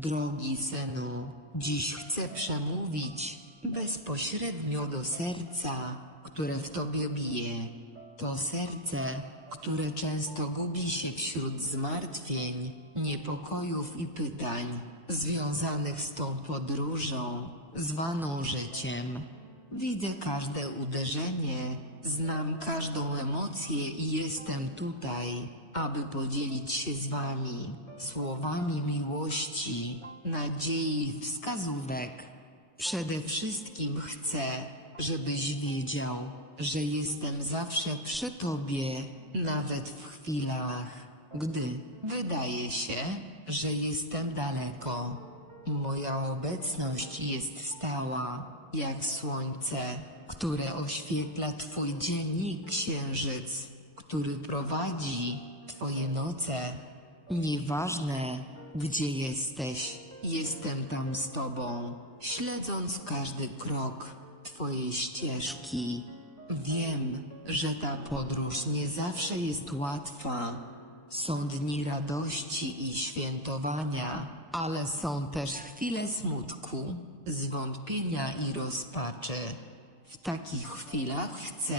Drogi synu, dziś chcę przemówić bezpośrednio do serca, które w tobie bije. To serce, które często gubi się wśród zmartwień, niepokojów i pytań związanych z tą podróżą, zwaną życiem. Widzę każde uderzenie, znam każdą emocję i jestem tutaj, aby podzielić się z wami słowami miłości, nadziei i wskazówek. Przede wszystkim chcę, żebyś wiedział, że jestem zawsze przy tobie, nawet w chwilach, gdy wydaje się, że jestem daleko. Moja obecność jest stała, jak słońce, które oświetla Twój dzień i księżyc, który prowadzi Twoje noce. Nieważne, gdzie jesteś, jestem tam z Tobą, śledząc każdy krok Twojej ścieżki. Wiem, że ta podróż nie zawsze jest łatwa. Są dni radości i świętowania, ale są też chwile smutku, zwątpienia i rozpaczy. W takich chwilach chcę,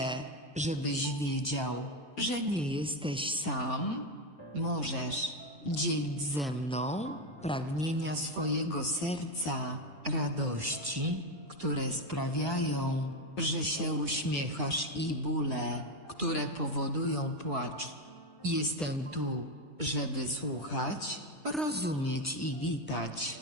żebyś wiedział, że nie jesteś sam. Możesz dzielić ze mną pragnienia swojego serca, radości, które sprawiają, że się uśmiechasz i bóle, które powodują płacz. Jestem tu, żeby słuchać, rozumieć i witać.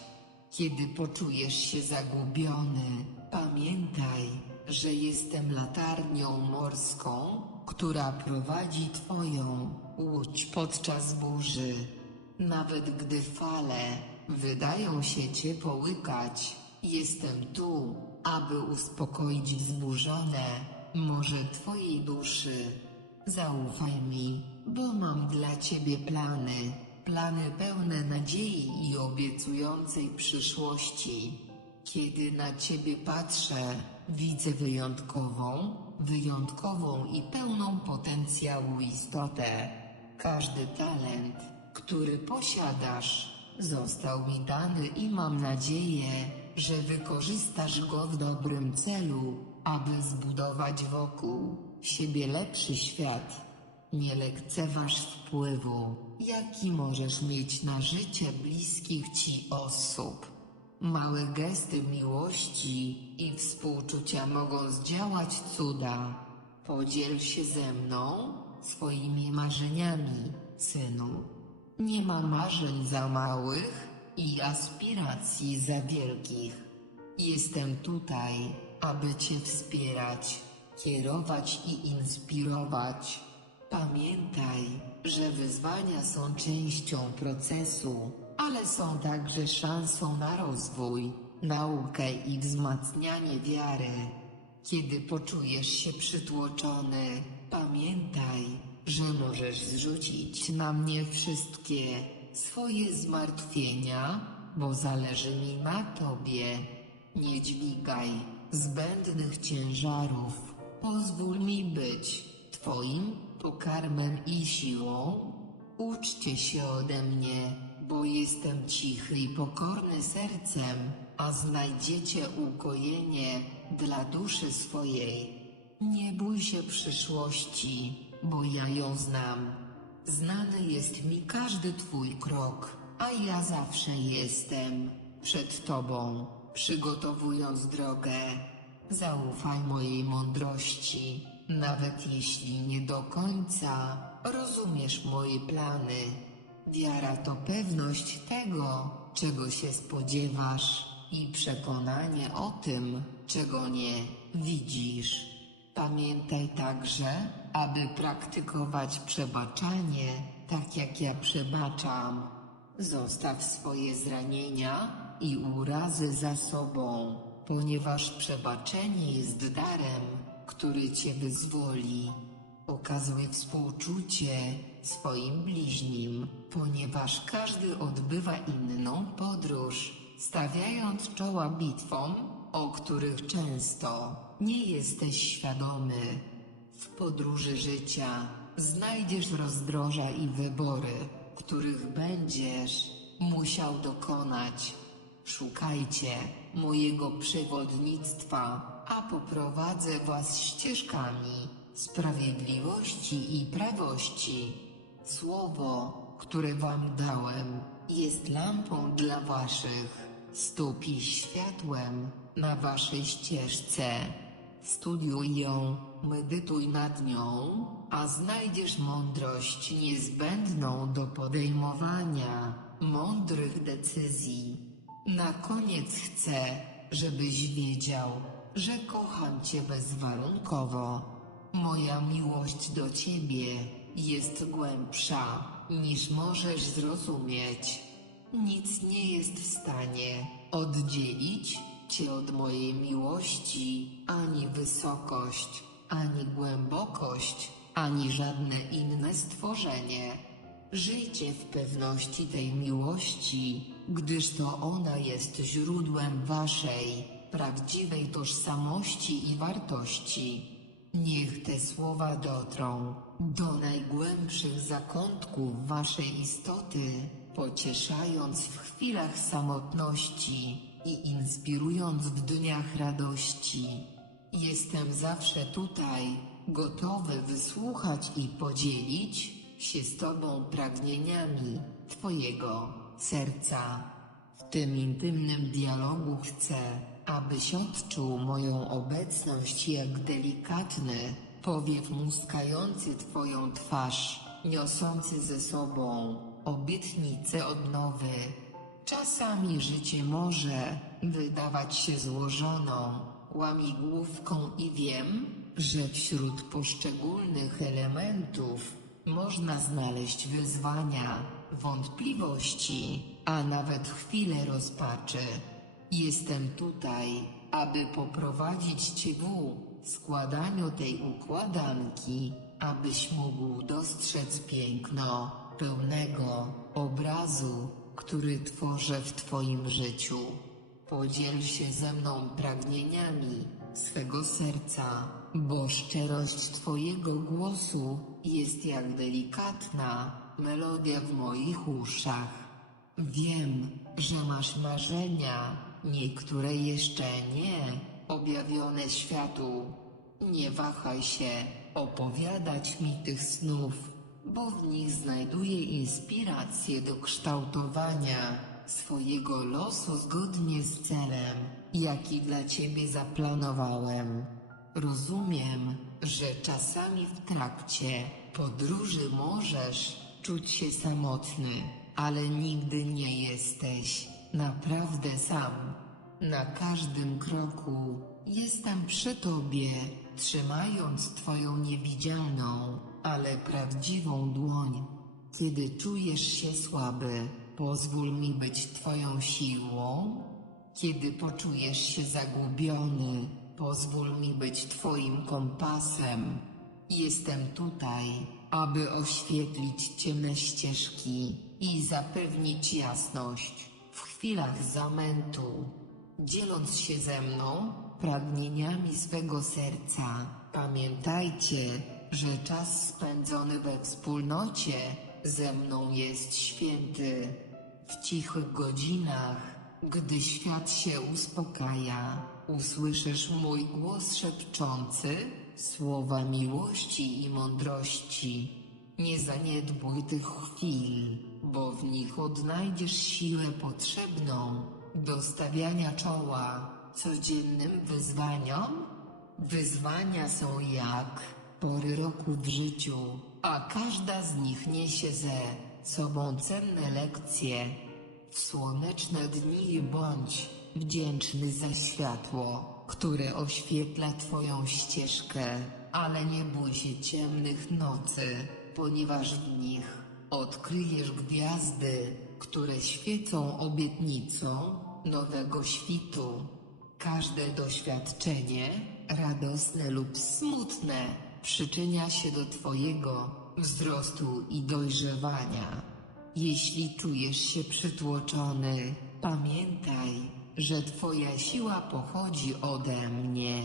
Kiedy poczujesz się zagubiony, pamiętaj, że jestem latarnią morską, która prowadzi Twoją łódź podczas burzy. Nawet gdy fale wydają się Cię połykać, jestem tu, aby uspokoić wzburzone morze Twojej duszy. Zaufaj mi, bo mam dla Ciebie plany, plany pełne nadziei i obiecującej przyszłości. Kiedy na Ciebie patrzę, widzę wyjątkową, wyjątkową i pełną potencjału istotę. Każdy talent, który posiadasz, został mi dany i mam nadzieję, że wykorzystasz go w dobrym celu, aby zbudować wokół siebie lepszy świat. Nie lekceważ wpływu, jaki możesz mieć na życie bliskich ci osób. Małe gesty miłości i współczucia mogą zdziałać cuda. Podziel się ze mną swoimi marzeniami, synu. Nie ma marzeń za małych i aspiracji za wielkich. Jestem tutaj, aby Cię wspierać, kierować i inspirować. Pamiętaj, że wyzwania są częścią procesu, ale są także szansą na rozwój, naukę i wzmacnianie wiary. Kiedy poczujesz się przytłoczony, pamiętaj, że możesz zrzucić na mnie wszystkie swoje zmartwienia, bo zależy mi na tobie. Nie dźwigaj zbędnych ciężarów. Pozwól mi być twoim pokarmem i siłą. Uczcie się ode mnie, bo jestem cichy i pokorny sercem, a znajdziecie ukojenie dla duszy swojej. Nie bój się przyszłości, bo ja ją znam. Znany jest mi każdy Twój krok, a ja zawsze jestem przed Tobą, przygotowując drogę. Zaufaj mojej mądrości, nawet jeśli nie do końca rozumiesz moje plany. Wiara to pewność tego, czego się spodziewasz i przekonanie o tym, czego nie widzisz. Pamiętaj także, aby praktykować przebaczanie, tak jak ja przebaczam. Zostaw swoje zranienia i urazy za sobą, ponieważ przebaczenie jest darem, który cię wyzwoli. Okazuj współczucie swoim bliźnim, ponieważ każdy odbywa inną podróż, stawiając czoła bitwom, o których często nie jesteś świadomy. W podróży życia znajdziesz rozdroża i wybory, których będziesz musiał dokonać. Szukajcie mojego przewodnictwa, a poprowadzę was ścieżkami sprawiedliwości i prawości. Słowo, które wam dałem, jest lampą dla waszych stóp i światłem na waszej ścieżce. Studiuj ją, medytuj nad nią, a znajdziesz mądrość niezbędną do podejmowania mądrych decyzji. Na koniec chcę, żebyś wiedział, że kocham cię bezwarunkowo. Moja miłość do ciebie jest głębsza niż możesz zrozumieć. Nic nie jest w stanie oddzielić cię od mojej miłości, ani wysokość, ani głębokość, ani żadne inne stworzenie. Żyjcie w pewności tej miłości, gdyż to ona jest źródłem waszej prawdziwej tożsamości i wartości. Niech te słowa dotrą do najgłębszych zakątków waszej istoty, pocieszając w chwilach samotności i inspirując w dniach radości. Jestem zawsze tutaj, gotowy wysłuchać i podzielić się z Tobą pragnieniami Twojego serca. W tym intymnym dialogu chcę, abyś odczuł moją obecność jak delikatny powiew muskający Twoją twarz, niosący ze sobą obietnicę odnowy. Czasami życie może wydawać się złożoną łamigłówką i wiem, że wśród poszczególnych elementów można znaleźć wyzwania, wątpliwości, a nawet chwile rozpaczy. Jestem tutaj, aby poprowadzić Cię w składaniu tej układanki, abyś mógł dostrzec piękno pełnego obrazu, który tworzę w Twoim życiu. Podziel się ze mną pragnieniami swego serca, bo szczerość Twojego głosu jest jak delikatna melodia w moich uszach. Wiem, że masz marzenia, niektóre jeszcze nie, objawione światu. Nie wahaj się opowiadać mi tych snów, bo w nich znajduję inspirację do kształtowania swojego losu zgodnie z celem, jaki dla ciebie zaplanowałem. Rozumiem, że czasami w trakcie podróży możesz czuć się samotny, ale nigdy nie jesteś naprawdę sam. Na każdym kroku jestem przy tobie, trzymając twoją niewidzialną, ale prawdziwą dłoń. Kiedy czujesz się słaby, pozwól mi być twoją siłą. Kiedy poczujesz się zagubiony, pozwól mi być twoim kompasem. Jestem tutaj, aby oświetlić ciemne ścieżki i zapewnić jasność w chwilach zamętu. Dzieląc się ze mną pragnieniami swego serca, pamiętajcie, że czas spędzony we wspólnocie ze mną jest święty. W cichych godzinach, gdy świat się uspokaja, usłyszysz mój głos szepczący słowa miłości i mądrości. Nie zaniedbuj tych chwil, bo w nich odnajdziesz siłę potrzebną do stawiania czoła codziennym wyzwaniom. Wyzwania są jak pory roku w życiu, a każda z nich niesie ze sobą cenne lekcje. W słoneczne dni bądź wdzięczny za światło, które oświetla Twoją ścieżkę, ale nie bój się ciemnych nocy, ponieważ w nich odkryjesz gwiazdy, które świecą obietnicą nowego świtu. Każde doświadczenie, radosne lub smutne, przyczynia się do Twojego wzrostu i dojrzewania. Jeśli czujesz się przytłoczony, pamiętaj, że Twoja siła pochodzi ode mnie.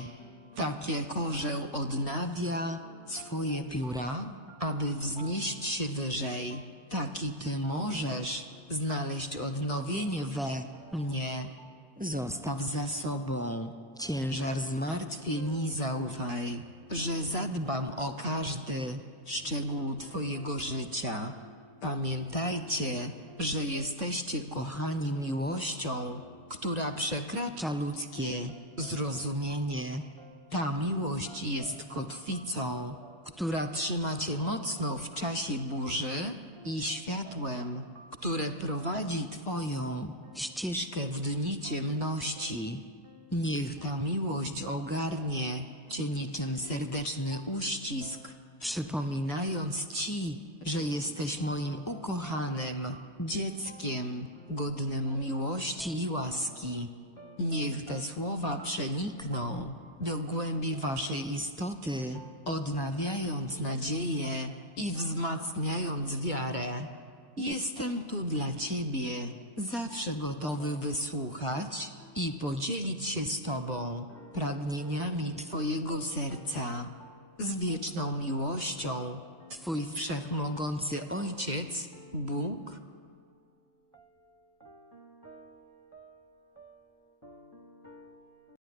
Tak jak orzeł odnawia swoje pióra, aby wznieść się wyżej, tak i Ty możesz znaleźć odnowienie we mnie. Zostaw za sobą ciężar zmartwień i zaufaj, że zadbam o każdy szczegół Twojego życia. Pamiętajcie, że jesteście kochani miłością, która przekracza ludzkie zrozumienie. Ta miłość jest kotwicą, która trzyma cię mocno w czasie burzy i światłem, które prowadzi twoją ścieżkę w dni ciemności. Niech ta miłość ogarnie cię niczym serdeczny uścisk, przypominając ci, że jesteś moim ukochanym dzieckiem, godnym miłości i łaski. Niech te słowa przenikną do głębi waszej istoty, odnawiając nadzieję i wzmacniając wiarę. Jestem tu dla ciebie, zawsze gotowy wysłuchać i podzielić się z tobą pragnieniami twojego serca. Z wieczną miłością, Twój wszechmogący Ojciec, Bóg